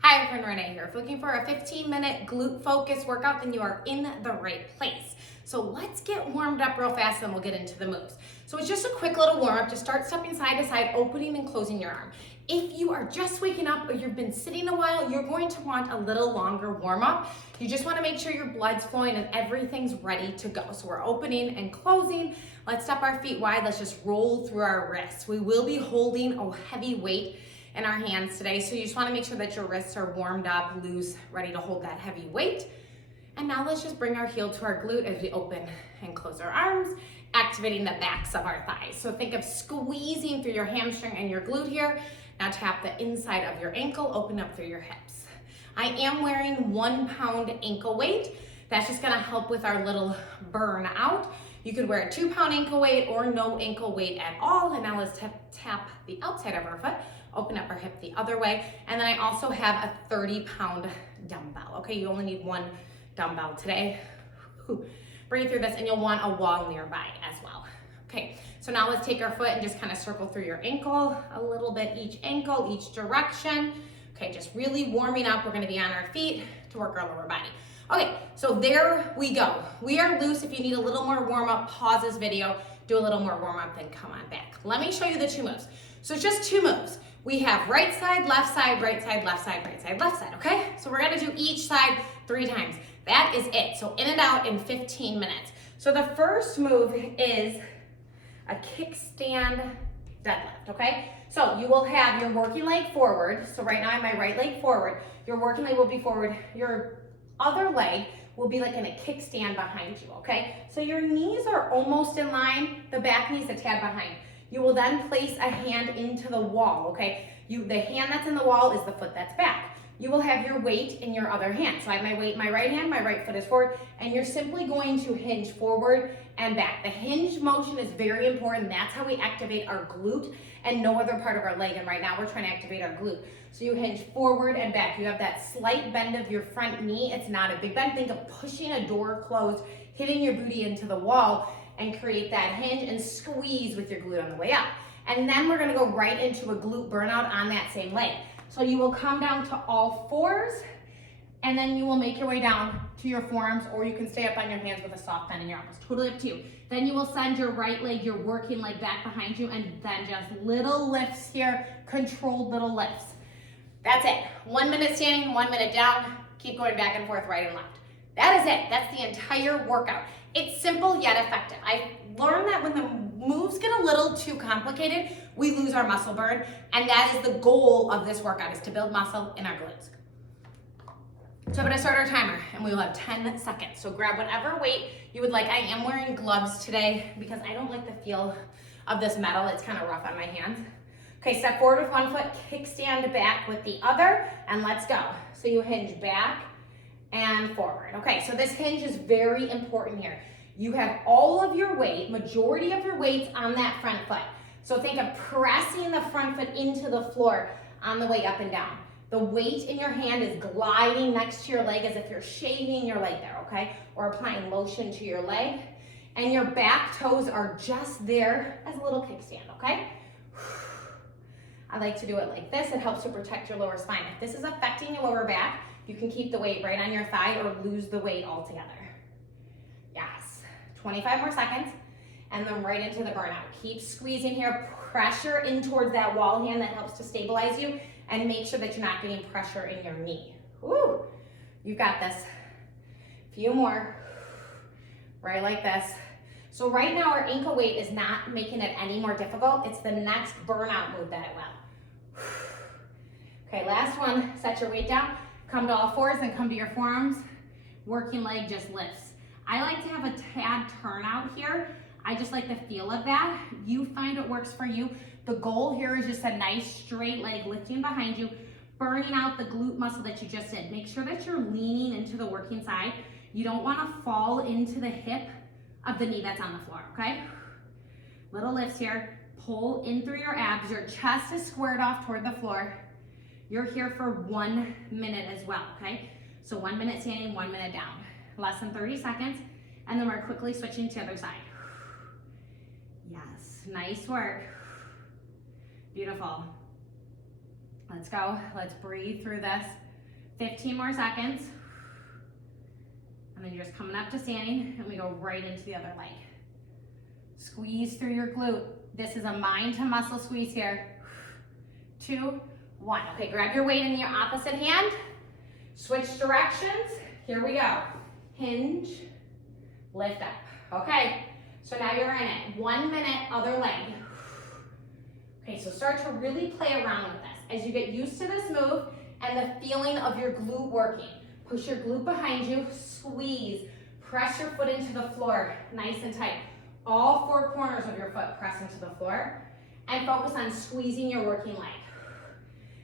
Hi, friend Renee here. If you're looking for a 15-minute glute focus workout, then you are in the right place. So let's get warmed up real fast, then we'll get into the moves. So it's just a quick little warm up. Just start stepping side to side, opening and closing your arm. If you are just waking up or you've been sitting a while, you're going to want a little longer warm up. You just want to make sure your blood's flowing and everything's ready to go. So we're opening and closing. Let's step our feet wide. Let's just roll through our wrists. We will be holding a heavy weight in our hands today. So you just want to make sure that your wrists are warmed up, loose, ready to hold that heavy weight. And now let's just bring our heel to our glute as we open and close our arms, activating the backs of our thighs. So think of squeezing through your hamstring and your glute here. Now tap the inside of your ankle, open up through your hips. I am wearing 1 pound ankle weight. That's just gonna help with our little burn out. You could wear a 2 pound ankle weight or no ankle weight at all. And now let's tap the outside of our foot, open up our hip the other way. And then I also have a 30 pound dumbbell. Okay, you only need 1 dumbbell today. Breathe through this, and you'll want a wall nearby as well. Okay, so now let's take our foot and just kind of circle through your ankle, a little bit each ankle, each direction. Okay, just really warming up. We're gonna be on our feet to work our lower body. Okay, so there we go. We are loose. If you need a little more warm up, pause this video, do a little more warm up, then come on back. Let me show you the 2 moves. So it's just 2 moves. We have right side, left side, right side, left side, right side, left side, okay? So we're gonna do each side 3 times. That is it. So in and out in 15 minutes. So the first move is a kickstand deadlift, okay? So you will have your working leg forward. So right now I have my right leg forward. Your working leg will be forward. Your other leg will be like in a kickstand behind you, okay? So your knees are almost in line, the back knee's a tad behind. You will then place a hand into the wall, okay? The hand that's in the wall is the foot that's back. You will have your weight in your other hand. So I have my weight in my right hand, my right foot is forward, and you're simply going to hinge forward and back. The hinge motion is very important. That's how we activate our glute and no other part of our leg. And right now we're trying to activate our glute. So you hinge forward and back. You have that slight bend of your front knee. It's not a big bend. Think of pushing a door closed, hitting your booty into the wall, and create that hinge and squeeze with your glute on the way up. And then we're gonna go right into a glute burnout on that same leg. So you will come down to all fours, and then you will make your way down to your forearms, or you can stay up on your hands with a soft bend in your arms. Totally up to you. Then you will send your right leg, your working leg back behind you, and then just little lifts here, controlled little lifts. That's it. 1 minute standing, 1 minute down. Keep going back and forth, right and left. That is it. That's the entire workout. It's simple yet effective. I learned that when the moves get a little too complicated, we lose our muscle burn, and that is the goal of this workout, is to build muscle in our glutes. So I'm gonna start our timer, and we will have 10 seconds. So grab whatever weight you would like. I am wearing gloves today because I don't like the feel of this metal. It's kind of rough on my hands. Okay, step forward with 1 foot, kickstand back with the other, and let's go. So you hinge back and forward. Okay, so this hinge is very important here. You have all of your weight, majority of your weight's on that front foot. So think of pressing the front foot into the floor on the way up and down. The weight in your hand is gliding next to your leg as if you're shaving your leg there, okay? Or applying lotion to your leg. And your back toes are just there as a little kickstand, okay? I like to do it like this. It helps to protect your lower spine. If this is affecting your lower back, you can keep the weight right on your thigh or lose the weight altogether. Yes, 25 more seconds, and then right into the burnout. Keep squeezing here, pressure in towards that wall hand that helps to stabilize you, and make sure that you're not getting pressure in your knee. Woo, you got this. Few more, right like this. So right now our ankle weight is not making it any more difficult. It's the next burnout move that it will. Okay, last one, set your weight down. Come to all fours and come to your forearms. Working leg just lifts. I like to have a tad turnout here. I just like the feel of that. You find what works for you. The goal here is just a nice straight leg lifting behind you, burning out the glute muscle that you just did. Make sure that you're leaning into the working side. You don't want to fall into the hip of the knee that's on the floor, okay? Little lifts here. Pull in through your abs. Your chest is squared off toward the floor. You're here for 1 minute as well, okay? So 1 minute standing, 1 minute down. Less than 30 seconds, and then we're quickly switching to the other side. Yes, nice work. Beautiful. Let's go. Let's breathe through this. 15 more seconds. And then you're just coming up to standing, and we go right into the other leg. Squeeze through your glute. This is a mind to muscle squeeze here. 2, 1. Okay, grab your weight in your opposite hand. Switch directions. Here we go. Hinge, lift up. Okay, so now you're in it. 1 minute, other leg. Okay, so start to really play around with this. As you get used to this move and the feeling of your glute working, push your glute behind you, squeeze, press your foot into the floor, nice and tight. All 4 corners of your foot press into the floor, and focus on squeezing your working leg.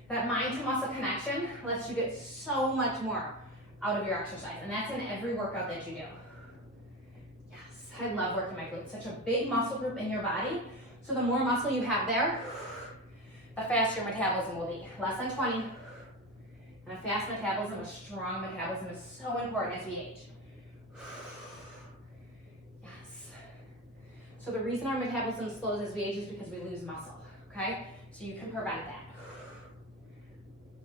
That mind to muscle connection lets you get so much more out of your exercise, and that's in every workout that you do. Yes, I love working my glutes. Such a big muscle group in your body, so the more muscle you have there, the faster your metabolism will be. Less than 20. And a fast metabolism, a strong metabolism is so important as we age. Yes. So the reason our metabolism slows as we age is because we lose muscle, okay? So you can prevent that.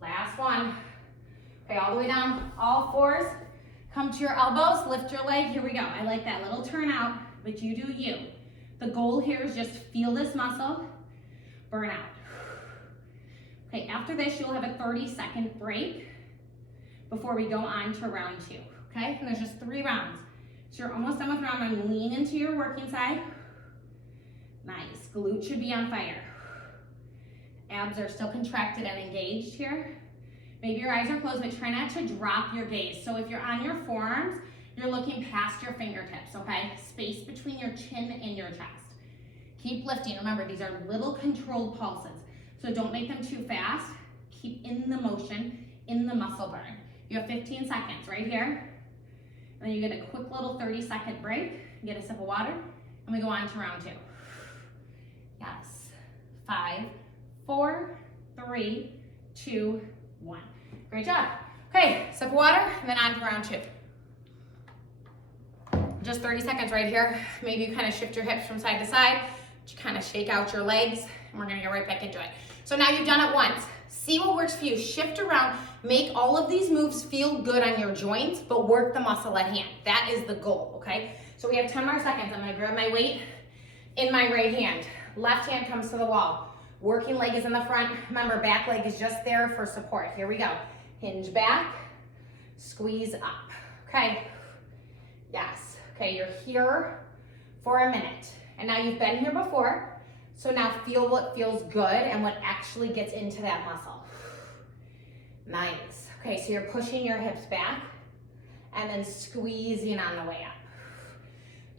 Last one. Okay, all the way down, all 4s. Come to your elbows, lift your leg. Here we go. I like that little turn out, but you do you. The goal here is just feel this muscle burn out. Okay, after this, you'll have a 30-second break before we go on to round 2, okay? And there's just 3 rounds. So you're almost done with round 1. Lean into your working side. Nice, glute should be on fire. Abs are still contracted and engaged here. Maybe your eyes are closed, but try not to drop your gaze. So if you're on your forearms, you're looking past your fingertips, okay? Space between your chin and your chest. Keep lifting. Remember, these are little controlled pulses. So don't make them too fast. Keep in the motion, in the muscle burn. You have 15 seconds right here. And then you get a quick little 30-second break, get a sip of water, and we go on to round 2. Yes. 5, 4, 3, 2, 1. Great job. Okay, sip of water, and then on to round 2. Just 30 seconds right here. Maybe you kind of shift your hips from side to side. You kind of shake out your legs, and we're gonna get right back into it. So now you've done it once. See what works for you. Shift around. Make all of these moves feel good on your joints, but work the muscle at hand. That is the goal, okay? So we have 10 more seconds. I'm gonna grab my weight in my right hand. Left hand comes to the wall. Working leg is in the front. Remember, back leg is just there for support. Here we go. Hinge back, squeeze up. Okay, yes. Okay, you're here for a minute. And now you've been here before, so now feel what feels good and what actually gets into that muscle. Nice. Okay, so you're pushing your hips back and then squeezing on the way up.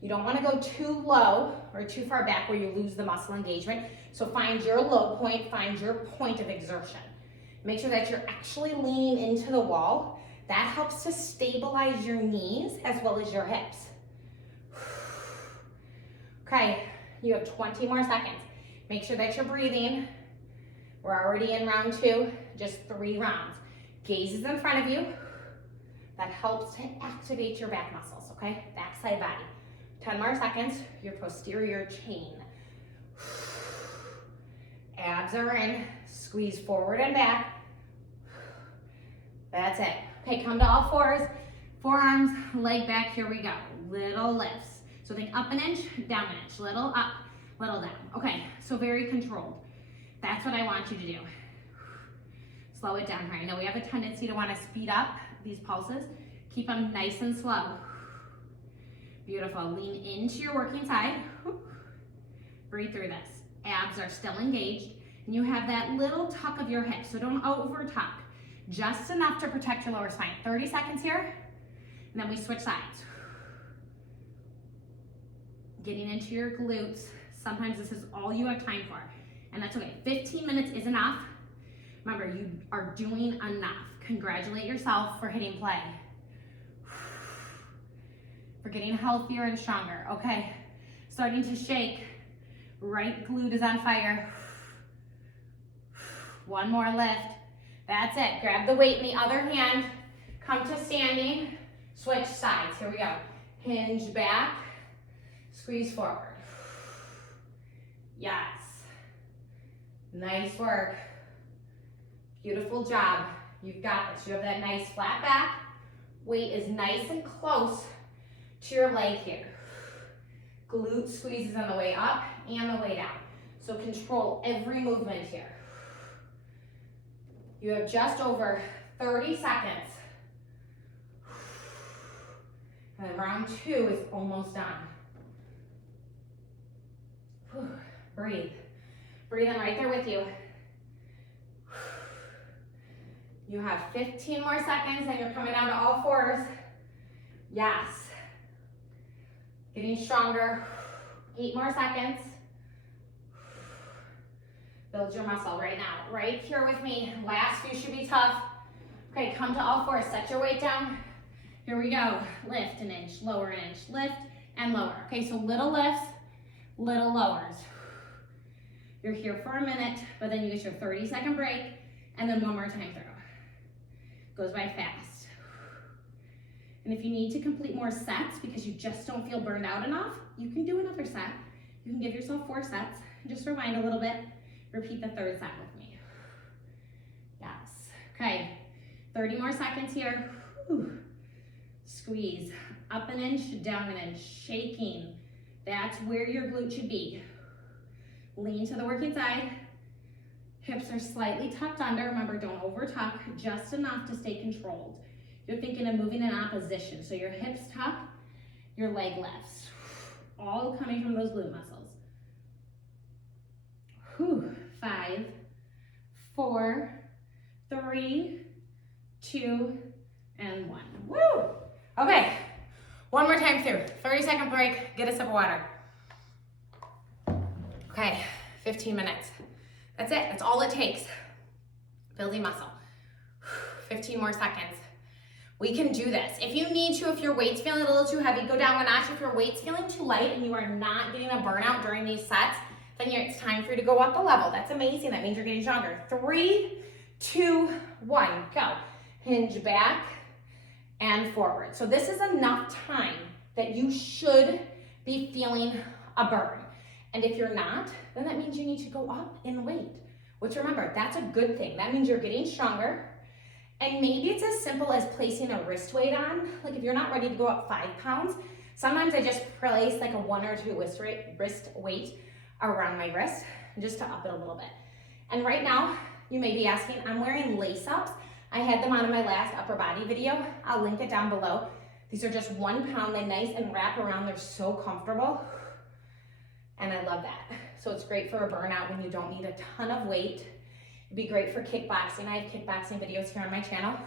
You don't want to go too low or too far back where you lose the muscle engagement. So find your low point, find your point of exertion. Make sure that you're actually leaning into the wall. That helps to stabilize your knees as well as your hips. Okay, you have 20 more seconds. Make sure that you're breathing. We're already in round 2, just 3 rounds. Gaze is in front of you. That helps to activate your back muscles, okay? Backside body. 10 more seconds, your posterior chain. Abs are in, squeeze forward and back. That's it. Okay, come to all 4s. Forearms, leg back, here we go. Little lifts. So think up an inch, down an inch. Little up, little down. Okay, so very controlled. That's what I want you to do. Slow it down here. I know we have a tendency to want to speed up these pulses. Keep them nice and slow. Beautiful. Lean into your working side. Breathe through this. Abs are still engaged. And you have that little tuck of your hips, so don't over tuck. Just enough to protect your lower spine. 30 seconds here, and then we switch sides. Getting into your glutes. Sometimes this is all you have time for, and that's okay. 15 minutes is enough. Remember, you are doing enough. Congratulate yourself for hitting play. For getting healthier and stronger. Okay, starting to shake. Right glute is on fire. One more lift. That's it. Grab the weight in the other hand. Come to standing. Switch sides. Here we go. Hinge back. Squeeze forward. Yes. Nice work. Beautiful job. You've got this. You have that nice flat back. Weight is nice and close to your leg here. Glute squeezes on the way up and the way down. So control every movement here. You have just over 30 seconds. And then round 2 is almost done. Breathe. Breathe in right there with you. You have 15 more seconds and you're coming down to all fours. Yes. Getting stronger. 8 more seconds. Build your muscle right now. Right here with me. Last few should be tough. Okay, come to all fours. Set your weight down. Here we go. Lift an inch, lower an inch, lift and lower. Okay, so little lifts, little lowers. You're here for a minute, but then you get your 30-second break and then one more time through. Goes by fast. And if you need to complete more sets because you just don't feel burned out enough, you can do another set. You can give yourself 4 sets. Just rewind a little bit. Repeat the 3rd set with me. Yes. Okay, 30 more seconds here. Whew. Squeeze. Up an inch, down an inch. Shaking. That's where your glute should be. Lean to the working side. Hips are slightly tucked under. Remember, don't over tuck, just enough to stay controlled. You're thinking of moving in opposition. So your hips tuck, your leg lifts. All coming from those glute muscles. Whew. 5, 4, 3, 2, and 1. Woo! Okay, one more time through. 30-second break, get a sip of water. Okay, 15 minutes. That's it, that's all it takes. Building muscle. 15 more seconds. We can do this. If you need to, if your weight's feeling a little too heavy, go down a notch. If your weight's feeling too light and you are not getting a burnout during these sets, then it's time for you to go up a level. That's amazing. That means you're getting stronger. 3, 2, 1, go. Hinge back and forward. So this is enough time that you should be feeling a burn. And if you're not, then that means you need to go up in weight. Which remember, that's a good thing. That means you're getting stronger. And maybe it's as simple as placing a wrist weight on. Like if you're not ready to go up 5 pounds, sometimes I just place like a 1 or 2 wrist weight around my wrist just to up it a little bit. And right now, you may be asking, I'm wearing lace ups. I had them on in my last upper body video. I'll link it down below. These are just 1 pound. They're nice and wrap around. They're so comfortable. And I love that. So it's great for a burnout when you don't need a ton of weight. It'd be great for kickboxing. I have kickboxing videos here on my channel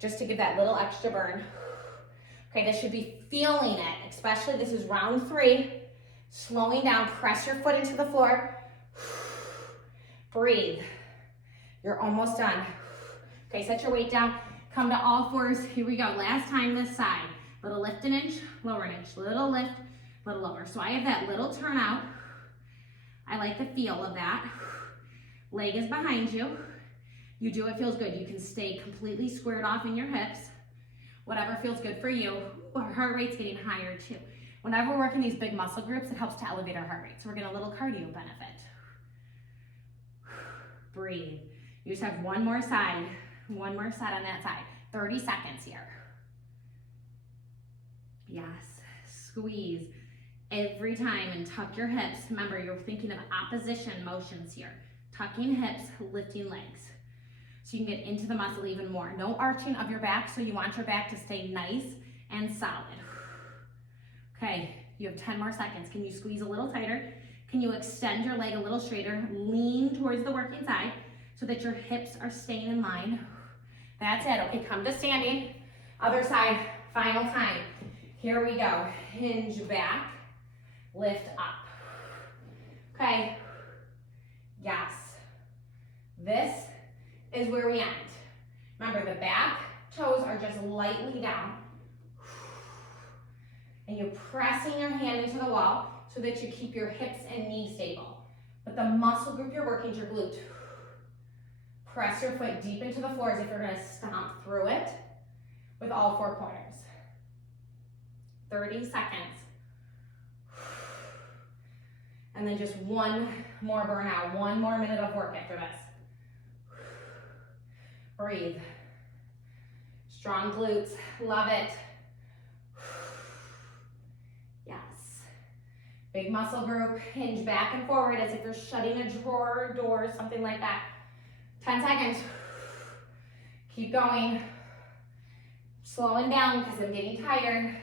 just to give that little extra burn. Okay, this should be feeling it, especially this is round 3. Slowing down, press your foot into the floor. Breathe. You're almost done. Okay, set your weight down. Come to all fours. Here we go. Last time this side. Little lift an inch, lower an inch. Little lift, little lower. So I have that little turnout. I like the feel of that. Leg is behind you. You do what feels good. You can stay completely squared off in your hips. Whatever feels good for you. Our heart rate's getting higher too. Whenever we're working these big muscle groups, it helps to elevate our heart rate. So we're getting a little cardio benefit. Breathe. You just have one more side on that side. 30 seconds here. Yes, squeeze every time and tuck your hips. Remember, you're thinking of opposition motions here. Tucking hips, lifting legs. So you can get into the muscle even more. No arching of your back, so you want your back to stay nice and solid. Okay, you have 10 more seconds. Can you squeeze a little tighter? Can you extend your leg a little straighter? Lean towards the working side so that your hips are staying in line. That's it. Okay, come to standing. Other side, final time. Here we go. Hinge back, lift up. Okay, yes. This is where we end. Remember, the back toes are just lightly down. And you're pressing your hand into the wall so that you keep your hips and knees stable. But the muscle group you're working is your glute. Press your foot deep into the floor as if you're gonna stomp through it with all 4 corners. 30 seconds. And then just one more burnout, 1 more minute of work after this. Breathe. Strong glutes, love it. Yes. Big muscle group, hinge back and forward as if you're shutting a drawer or door, something like that. 10 seconds. Keep going. Slowing down because I'm getting tired.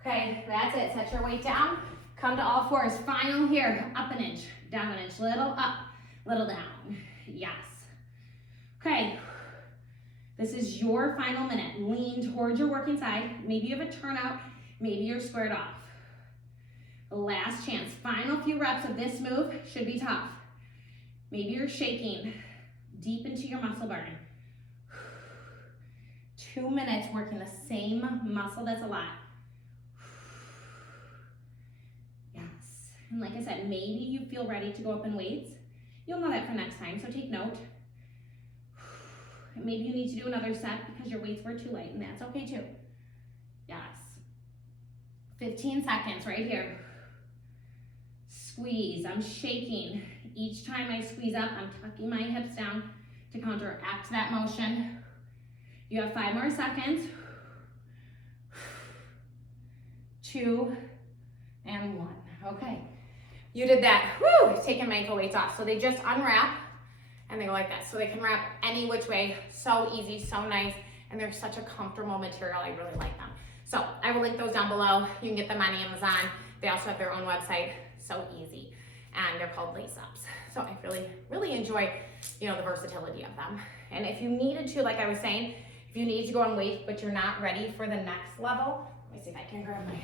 Okay, that's it. Set your weight down. Come to all fours. Final here. Up an inch, down an inch. Little up, little down. Yes. Okay. This is your final minute. Lean towards your working side. Maybe you have a turnout. Maybe you're squared off. Last chance. Final few reps of this move should be tough. Maybe you're shaking deep into your muscle burn. 2 minutes working the same muscle. That's a lot. Yes. And like I said, maybe you feel ready to go up in weights. You'll know that for next time, so take note. Maybe you need to do another set because your weights were too light, and that's okay too. Yes. 15 seconds right here. Squeeze. I'm shaking. Each time I squeeze up, I'm tucking my hips down to counteract that motion. You have 5 more seconds. 2 and 1. Okay. You did that. Woo! Taking my ankle weights off. So they just unwrap and they go like that. So they can wrap any which way. So easy, so nice. And they're such a comfortable material. I really like them. So I will link those down below. You can get them on Amazon. They also have their own website. So easy. And they're called lace ups. So I really enjoy, the versatility of them. And if you needed to, like I was saying, if you need to go on weight, but you're not ready for the next level, let me see if I can grab my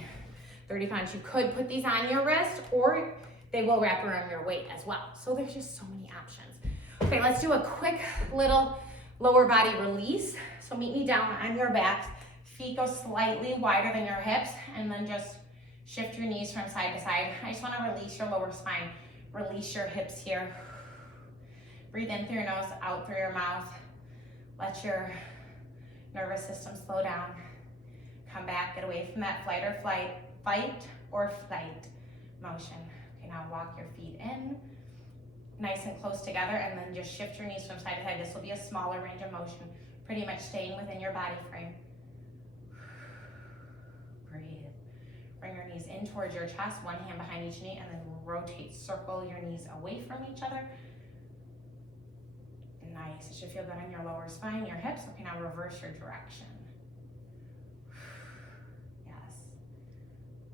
30 pounds. You could put these on your wrist, or they will wrap around your weight as well. So there's just so many options. Okay, let's do a quick little lower body release. So meet me down on your backs. Feet go slightly wider than your hips, and then just shift your knees from side to side. I just want to release your lower spine. Release your hips here. Breathe in through your nose, out through your mouth. Let your nervous system slow down. Come back, get away from that fight or flight motion. Okay, now walk your feet in, nice and close together, and then just shift your knees from side to side. This will be a smaller range of motion, pretty much staying within your body frame. Breathe. Bring your knees in towards your chest, one hand behind each knee, and then rotate, circle your knees away from each other. Nice. It should feel good on your lower spine, your hips. Okay, now reverse your direction. Yes.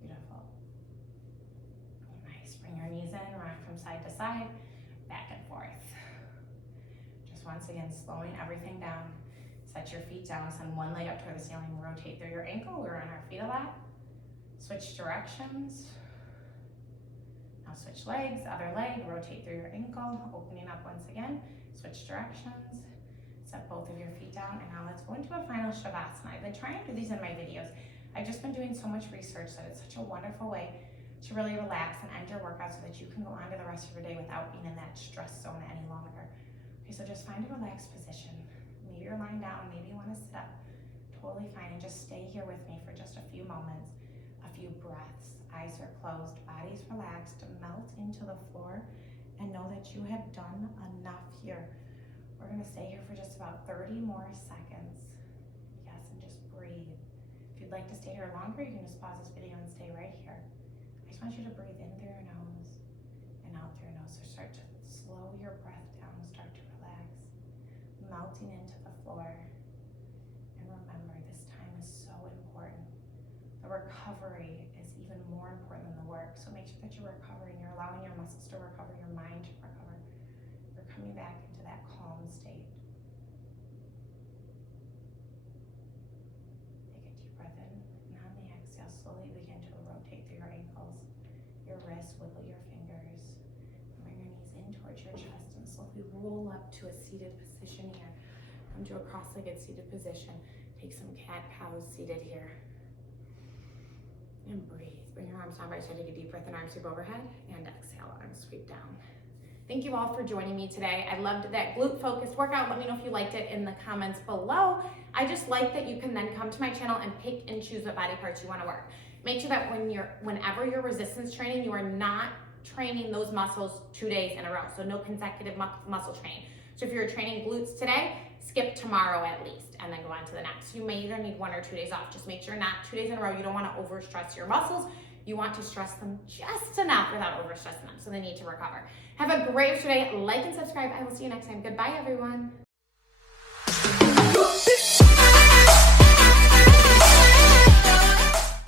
Beautiful. Nice. Bring your knees in, rock from side to side, back and forth. Just once again, slowing everything down. Set your feet down, send one leg up toward the ceiling, rotate through your ankle. We're on our feet a lot. Switch directions. Now switch legs, other leg, rotate through your ankle, opening up once again. Switch directions, set both of your feet down, and now let's go into a final Shavasana. I've been trying to do these in my videos. I've just been doing so much research that it's such a wonderful way to really relax and end your workout so that you can go on to the rest of your day without being in that stress zone any longer. Okay, so just find a relaxed position. Maybe you're lying down, maybe you want to sit up. Totally fine, and just stay here with me for just a few moments, a few breaths. Eyes are closed, body's relaxed, melt into the floor. And know that you have done enough here. We're gonna stay here for just about 30 more seconds. Yes, and just breathe. If you'd like to stay here longer, you can just pause this video and stay right here. I just want you to breathe in through your nose and out through your nose. So start to slow your breath down, start to relax, melting into the floor. And remember, this time is so important. The recovery is even more important than the work. So make sure that you're recovering. You're allowing your muscles to recover, your mind to recover. You're coming back into that calm state. Take a deep breath in, and on the exhale, slowly begin to rotate through your ankles, your wrists, wiggle your fingers. Bring your knees in towards your chest and slowly roll up to a seated position here. Come to a cross-legged seated position. Take some cat-cows seated here. And breathe. Bring your arms down by your side. Take a deep breath in, arms sweep overhead, and exhale, arms sweep down. Thank you all for joining me today. I loved that glute focused workout. Let me know if you liked it in the comments below. I just like that you can then come to my channel and pick and choose what body parts you want to work. Make sure that whenever you're resistance training, you are not training those muscles 2 days in a row. So no consecutive muscle training. So if you're training glutes today, skip tomorrow at least, and then go on to the next. You may either need 1 or 2 days off. Just make sure not 2 days in a row. You don't want to overstress your muscles. You want to stress them just enough without overstressing them, so they need to recover. Have a great day. Like and subscribe. I will see you next time. Goodbye, everyone.